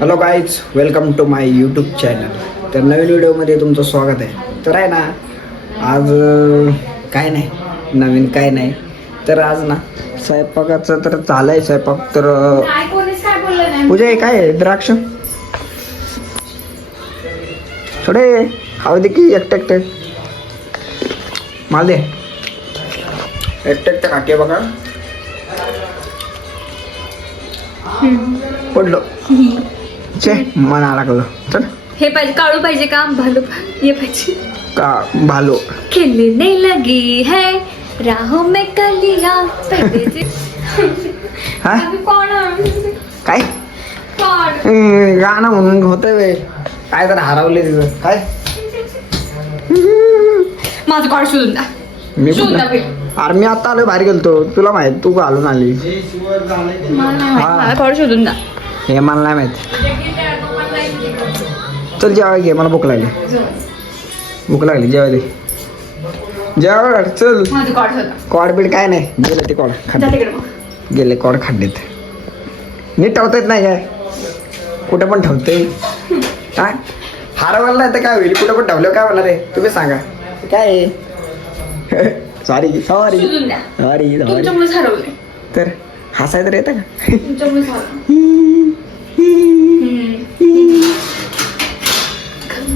Hello guys, welcome to my YouTube channel. तर नवीन व्हिडिओमध्ये तुमचं स्वागत आहे. तर आहे ना, आज काय नाही, नवीन काय नाही. तर आज ना स्वयंपाकाचं तर चालू स्वयंपाक. तर पूजा हे काय आहे? द्राक्ष थोडे खाऊ दे की एकटं एकटं. मला दे एकटं एकटं खाते बघा. पडलो चे मना लागलं. तर हे पाहिजे, काळू पाहिजे का भालू? ये पाहिजे का भालो खेलने लगी है राहों में कलियां पहले हा कोण काय कोण गाणं म्हणून होतंय वे. काय तर हरवले तिथं काय. माझं कॉड शोधून द्या. मी शोधून द्या कुठं- अरे मी आता आलोय, बाहेर गेलतो. तुला माहित, तू घालून आली. मला कॉड शोधून द्या. हे मला नाही माहित. चल जेवाय घे, मला भूक लागली. भूक लागली, जेवाय दे. जेवाय चल. माझं कॉड शोधा. कॉड बीड काय नाही, गेलं ते कॉड जा खड्ड्यात. तिकडे मग. गेले कॉड खड्डीत. नीट ठेवता येत नाही काय? कुठं पण ठेवते काय? हरवायला नाही तर काय होईल? कुठं पण ठेवलं काय होणार आहे? तुम्ही सांगा काय. सॉरी सॉरी शोधून द्या. Sorry sorry. तुमच्यामुळेच हरवले. तर हसाय तर येतं का? तुमच्यामुळेच हरवलं.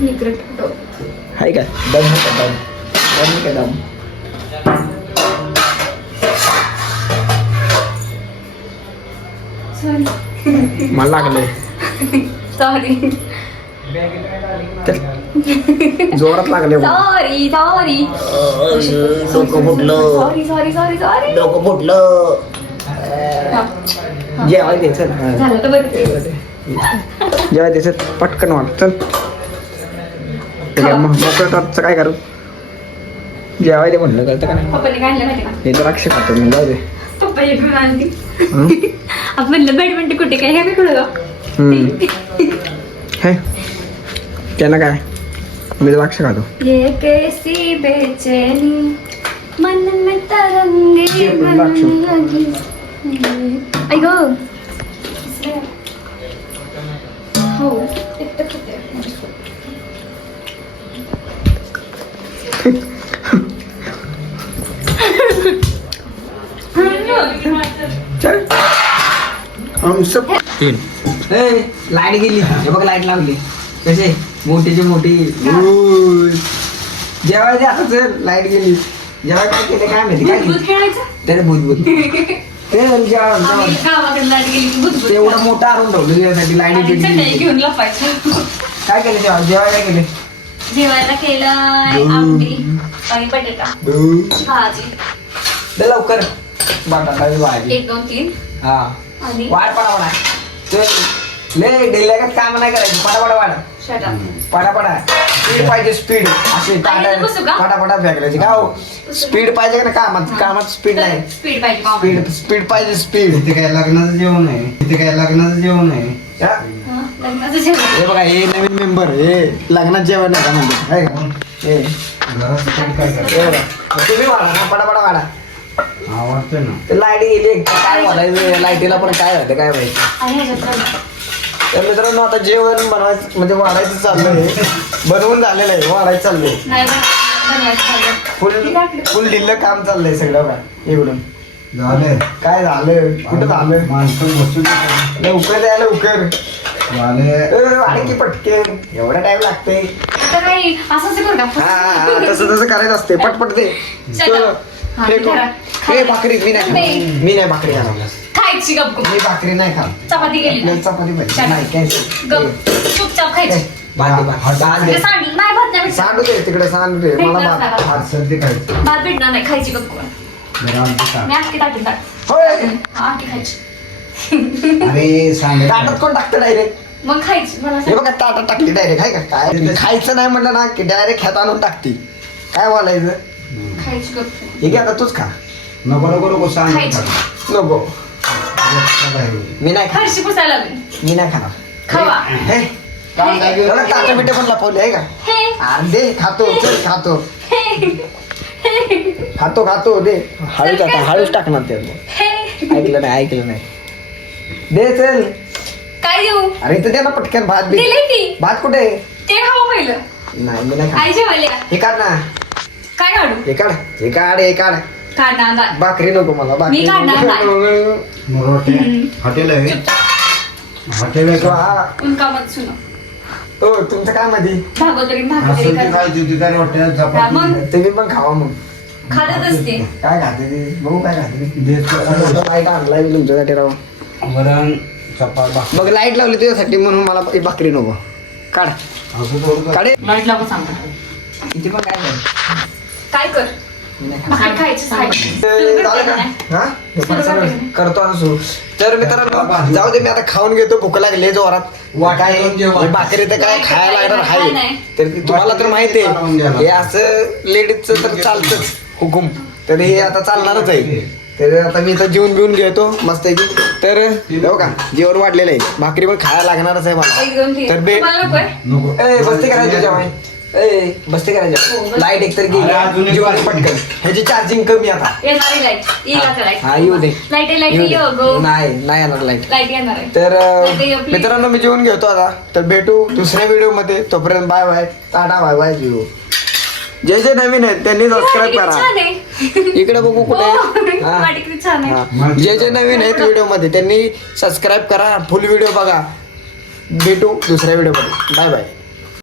निकरट फोटो. हाय का दम आहे का दम? दम आहे का दम? सॉरी मला लागलंय. सॉरी चल. जोरात लागले सॉरी सॉरी डोकं फुटलं. सॉरी सॉरी सॉरी सॉरी डोकं फुटलं. जेवाय दे चल. झालं तर बरं. जेवाय दे चल, पटकन वाट चल. मोकळं काय करू? जेवाय दे म्हणलं कळतं का नाही? पप्पाने काय आणलं माहिती का? हे द्राक्ष खातो मी, जाऊ दे. पप्पा इकडून आणली. आपण म्हणलं बॅडमिंटन कुठे काय हे कुठं ग? हे त्यानं काय, मी द्राक्ष खातो. ये कैसी बेचैनी मन में तरंगे ये पण द्राक्ष. लगी. आई गं. हो एकटं खाते. चल. लाईट गेली. हे बघ लाईट लावली कसे मोठीची मोठी. जेवाय दे आता चल. लाईट गेली. जेवाय काय केलं काय माहिती काय भूत खेळायचं. त्याने भूत ते आम्ही गावाकडे लाईट गेली की भूत भूत एवढं मोठं आणून ठेवलं तुझ्यासाठी आणि लाईट चटई घेऊन लपायचं. काय केलं जेव्हा जेवाय काय केले? जेवायला केलंय आमटी आणि बटाटा भाजी. दे लवकर बटाटा भाजी. 1 2 3 हा आणि वाढ पडा ते ले डेल्यागत काम नाही करायचं. पटापटा वाढ. Shut up. पटापटा स्पीड पाहिजे. स्पीड अशी आणि बसू का? पटापटा फेकायची का हो? स्पीड पाहिजे का ना कामात? कामात स्पीड नाही. स्पीड पाहिजे का? स्पीड स्पीड पाहिजे. स्पीड. इथे काय लग्नाचं जेवण आहे. इथे काय लग्नाचं जेवण आहे. हं, लग्नाचं जेवण. हे बघा, हे नवीन मेंबर. हे लग्नात जेवण नाही का म्हणजे आहे का? हे घरात पण काय हे करतात? बघा, तुम्ही वाढा ना, पटापटा वाढा. आवडतं ना. ते लाईट गेली काय बोलायचं? लाईटीला पण काय होतं काय माहिती. आणि ह्याच्यात राहिलं. तर मित्रांनो, आता जेवण बनवायचं म्हणजे वाढायचं चाललंय. बनवून झालेलं आहे, वाढायचं चाललंय. नाही बनवायचं खाल्लं. फुल फुल ढिल्लं काम चाललंय सगळं काय इकडून. झाले. काय झालं? कुठं झालं? माणसं बसू दे. लवकर द्या लवकर. झाले. आणि की पटकन एवढा टाइम लागते. आता काही असंच करू हा का? तसं तसं करायचं असते. पटपट दे. Shut up. हा, हे धरा. हे भाकरी मी नाही खात. मी नाही भाकरी खाणार. खायची गप मी भाकरी नाही खात. चपाती गेली ना. नाही, चपाती पाहिजे. Shut up. नाही cancel. गप चुपचाप खायची. भात दे. ते सांडलं नाही भात नाही भेटणार. सांडू दे तिकडे, सांडू दे मला भात. फारसं ते खायचं. भात भेटणार नाही खायची गप जरा आमचं सांग. मी आखी टाकीन टाक. होय. आखी खायची. अरे सांग. ताटात कोण टाकतं डायरेक्ट? मग खायची मला हे सांग. बघा, ताटात टाकली डायरेक्ट. आहे का काय? खायचं नाही म्हणलं ना की डायरेक्ट ह्यात आणून टाकती. काय बोलायचं? खायची गप. हे घे आता तूच खा. नको नको नको सांग. खायची. नको, मी नाही खाणार. फरशी पुसायला लागली. मी नाही खाणार. खावा. हे त्याला ताटं बिटं पण लपवले आहे का? हे अरे दे, खातो चल खातो. खातो खातो दे. हळूच आता हळूच टाकणार ते. ऐकलं नाही ऐकलं नाही. दे चल. काय देऊ अरे इथं द्या ना पटकन भात बी दिले की भात कुठे आहे? ते खाऊ पहिलं नाही मी नाही खात. आई जेवायला हे काढ ना काय काढू हे काढ हे काढ हे काढ काढणार नाही. भाकरी नको मला भाकरी मी काढणार नाही. मग रोटी हॉटेल आहे हॉटेल आहे का हा. उनका मत सुनो हो तुमचं काय मध्ये भागोदरी असं भागोदरी ती काय तुझी काय रोट्या हा, चपाती मग? तुम्ही पण खावा मग खातच असते काय खाते ते बघू काय खाते ते देत लाईट आणलाय मी तुमच्यासाठी राव वरण चपाती मग लाईट लावली तुझ्यासाठी म्हणून मला ती भाकरी नको काढ असं थोडं काढे लाईट लागू सांगतो किती पण काय नाही काय कर मी नाही खात. भाकरी खायची झालं का? हा? हे पण सगळं करतो आता सुरू. तर मित्रांनो जाऊ दे मी आता खाऊन घेतो भूक लागली जोरात काय हे भाकरी तर काय खायला लागणार आहे तर तुम्हाला तर माहिती आहे हे असं लेडीजचं तर चालतंच हुकूम तर हे आता चालणारच आहे तर आता मी इथं जेवून बिवून घेतो मस्त तर हो का जेवण वाढलेलं आहे भाकरी पण खायला लागणारच आहे मला तर बे नको ए बसते करायचं जेवण ए बसते करायचं लाईट एकतर अरे, अजून गेली एक जेवण बाकी. पटकन ह्याची चार्जिंग कमी आता येणार लाईट येईल आता लाईट हा येऊ दे लाईट येऊ लाईट दे. ये गो नाही नाही येणार लाईट लाईट येणार आहे तर Light ये, please. मित्रांनो मी जेवून घेतो आता तर भेटू दुसऱ्या व्हिडिओ मध्ये तोपर्यंत bye bye tata bye bye video जे जे नवीन आहेत त्यांनी सबस्क्राईब छान करा आहे इकडे बघू कुठे आहे? हो, हा. वाटी किती छान आहे हा. जे जे नवीन आहेत व्हिडिओ मध्ये त्यांनी सबस्क्राईब करा फुल व्हिडिओ बघा भेटू दुसऱ्या व्हिडिओ मध्ये बाय बाय